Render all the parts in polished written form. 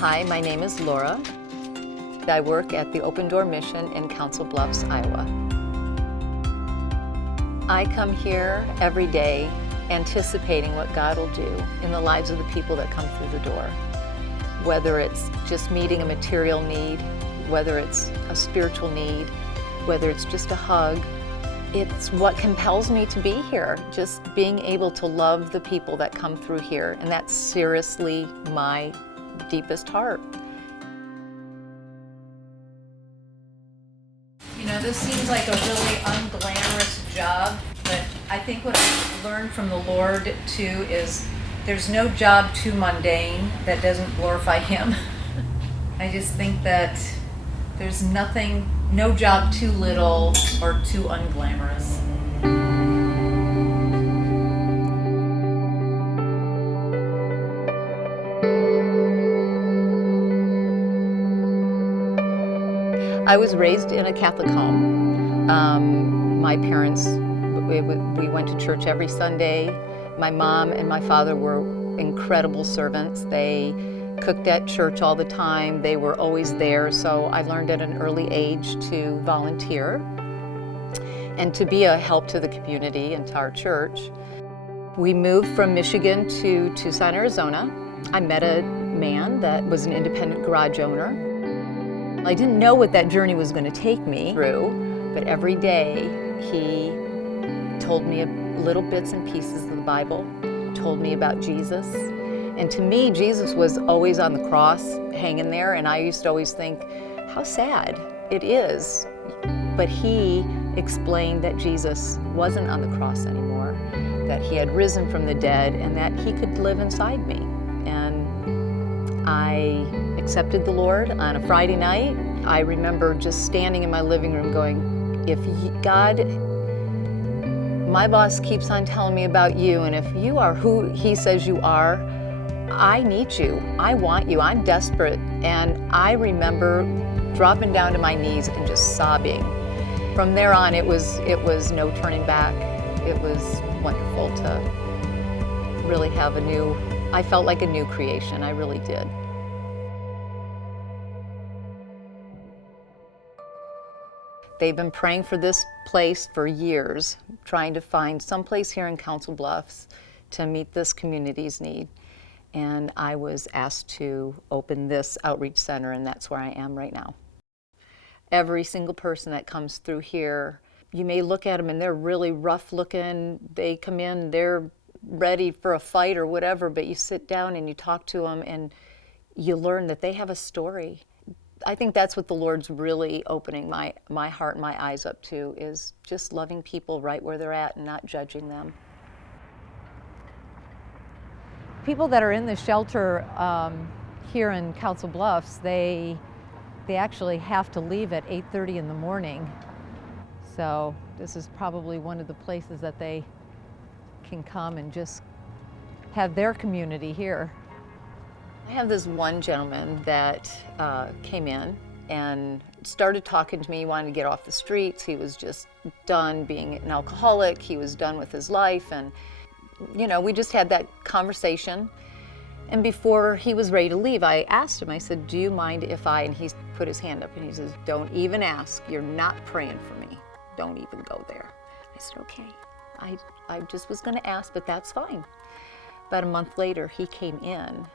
Hi, my name is Laura. I work at the Open Door Mission in Council Bluffs, Iowa. I come here every day anticipating what God will do in the lives of the people that come through the door. Whether it's just meeting a material need, whether it's a spiritual need, whether it's just a hug, it's what compels me to be here, just being able to love the people that come through here, and that's seriously my deepest heart. You know, this seems like a really unglamorous job, but I think what I've learned from the Lord too is there's no job too mundane that doesn't glorify Him. I just think that there's no job too little or too unglamorous. I was raised in a Catholic home. My parents, we went to church every Sunday. My mom and my father were incredible servants. They cooked at church all the time. They were always there, so I learned at an early age to volunteer and to be a help to the community and to our church. We moved from Michigan to Tucson, Arizona. I met a man that was an independent garage owner. I didn't know what that journey was going to take me through, but every day he told me little bits and pieces of the Bible, told me about Jesus. And to me, Jesus was always on the cross, hanging there, and I used to always think, how sad it is. But he explained that Jesus wasn't on the cross anymore, that he had risen from the dead, and that he could live inside me. And I accepted the Lord on a Friday night. I remember just standing in my living room going, if God, my boss keeps on telling me about you, and if you are who he says you are, I need you, I want you, I'm desperate. And I remember dropping down to my knees and just sobbing. From there on, it was no turning back. It was wonderful to really have I felt like a new creation, I really did. They've been praying for this place for years, trying to find some place here in Council Bluffs to meet this community's need. And I was asked to open this outreach center, and that's where I am right now. Every single person that comes through here, you may look at them and they're really rough looking. They come in, they're ready for a fight or whatever, but you sit down and you talk to them and you learn that they have a story. I think that's what the Lord's really opening my heart and my eyes up to, is just loving people right where they're at and not judging them. People that are in the shelter here in Council Bluffs, they actually have to leave at 8:30 in the morning. So this is probably one of the places that they can come and just have their community here. I have this one gentleman that came in and started talking to me. He wanted to get off the streets. He was just done being an alcoholic. He was done with his life. And, you know, we just had that conversation. And before he was ready to leave, I asked him, I said, do you mind if and he put his hand up and he says, don't even ask. You're not praying for me. Don't even go there. I said, okay. I just was going to ask, but that's fine. About a month later, he came in.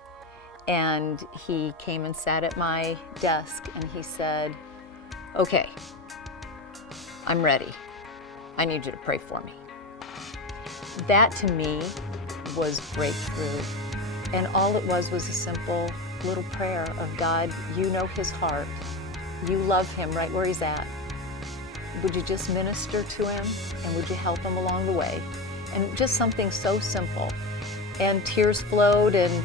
And he came and sat at my desk and he said, okay, I'm ready. I need you to pray for me. That to me was breakthrough. And all it was a simple little prayer of, God, you know his heart. You love him right where he's at. Would you just minister to him and would you help him along the way? And just something so simple. And tears flowed, and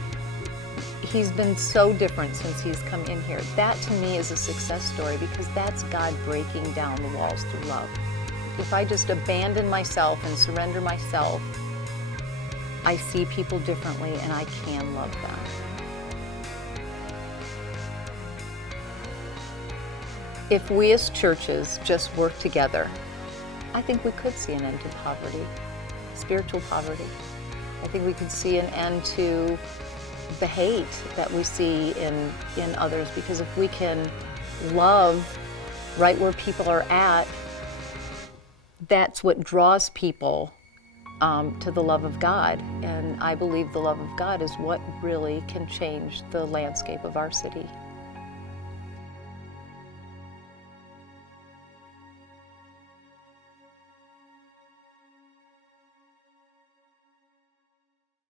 he's been so different since he's come in here. That to me is a success story, because that's God breaking down the walls through love. If I just abandon myself and surrender myself, I see people differently and I can love them. If we as churches just work together, I think we could see an end to poverty, spiritual poverty. I think we could see an end to the hate that we see in others, because if we can love right where people are at, that's what draws people to the love of God. And I believe the love of God is what really can change the landscape of our city.